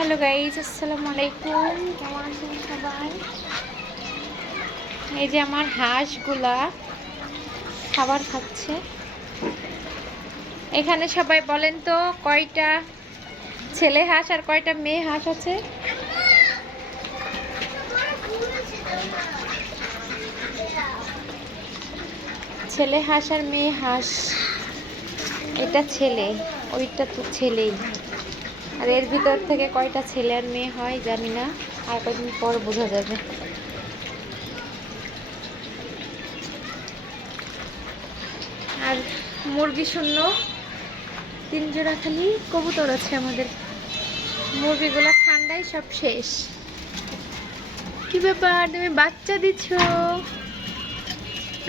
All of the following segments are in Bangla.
হ্যালো গাইজ, আসসালামু আলাইকুম। কেমন আছেন সবাই? এই যে আমার হাঁসগুলা খাবার খাচ্ছে। এখানে সবাই বলেন তো কয়টা ছেলে হাঁস আর কয়টা মেয়ে হাঁস আছে? ছেলে হাঁস আর মেয়ে হাঁস। এটা ছেলে, ওইটা তো ছেলেই। আর এর ভিতর থেকে কয়টা ছেলে আর মেয়ে হয় জানি না, আর কয়দিন পর বোঝা যাবে। আর মুরগি শূন্য, 3 জোড়া খালি কবুতর আছে আমাদের। মুরগিগুলো ঠান্ডায় সব শেষ। কি ব্যাপার, তুমি বাচ্চা দিচ্ছ?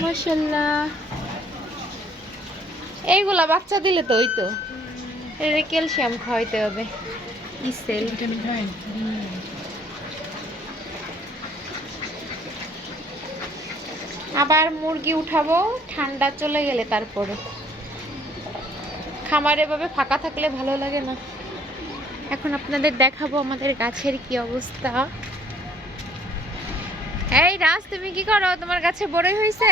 মাশাআল্লাহ। এইগুলা বাচ্চা দিলে তো ওই তো এর ক্যালসিয়াম খাওয়াইতে হবে। ইসেল আবার মুরগি উঠাবো ঠান্ডা চলে গেলে, তারপরে খামার এভাবে ফাঁকা থাকলে ভালো লাগে না। এখন আপনাদের দেখাবো আমাদের গাছের কি অবস্থা। এই রাজ, তুমি কি করো? তোমার গাছে বড়ই হয়েছে?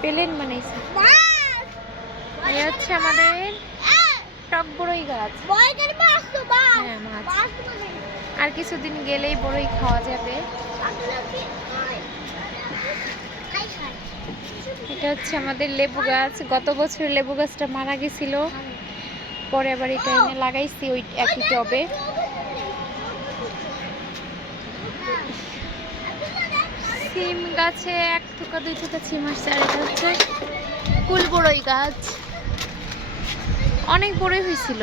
প্লেন বানাইছে। এই হচ্ছে আমাদের টক বড়ই গাছ। হ্যাঁ, মাছ। আর কিছুদিন গেলেই বড়ই খাওয়া যাবে। এটা হচ্ছে আমাদের লেবু গাছ। গত বছর লেবু গাছটা মারা গেছিল, পরে আবার এটা এনে লাগাইছি ওই একই টবে। সিম গাছে 1 থোকা 2 থোকা সিম আসছে। আর এটা হচ্ছে কুল বড়ই গাছ। অনেক বড়ই হয়েছিল,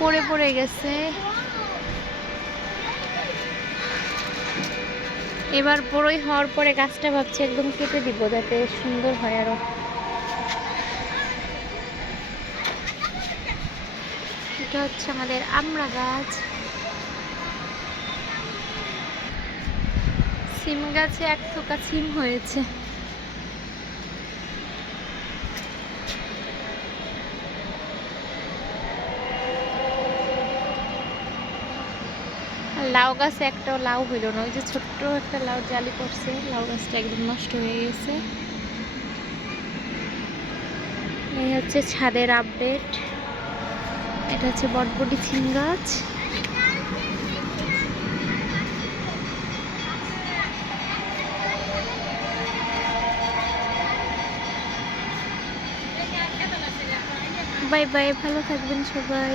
পড়ে পড়ে গেছে। এবার বড়ই হওয়ার পরে গাছটা ভাবছি একদম কেটে দিব, যাতে সুন্দর হয় আরো। এটা হচ্ছে আমাদের আমড়া গাছ। সিম গাছে 1 থোকা সিম হয়েছে। লাউ গাছে একটাও লাউ হইল না। ওই যে ছোট্ট একটা লাউ জালি পড়ছে, লাউ গাছটা একদম নষ্ট হয়ে গেছে। এই হচ্ছে ছাদের আপডেট। এটা হচ্ছে বটবটি সিম গাছ। বাই বাই, ভালো থাকবেন সবাই।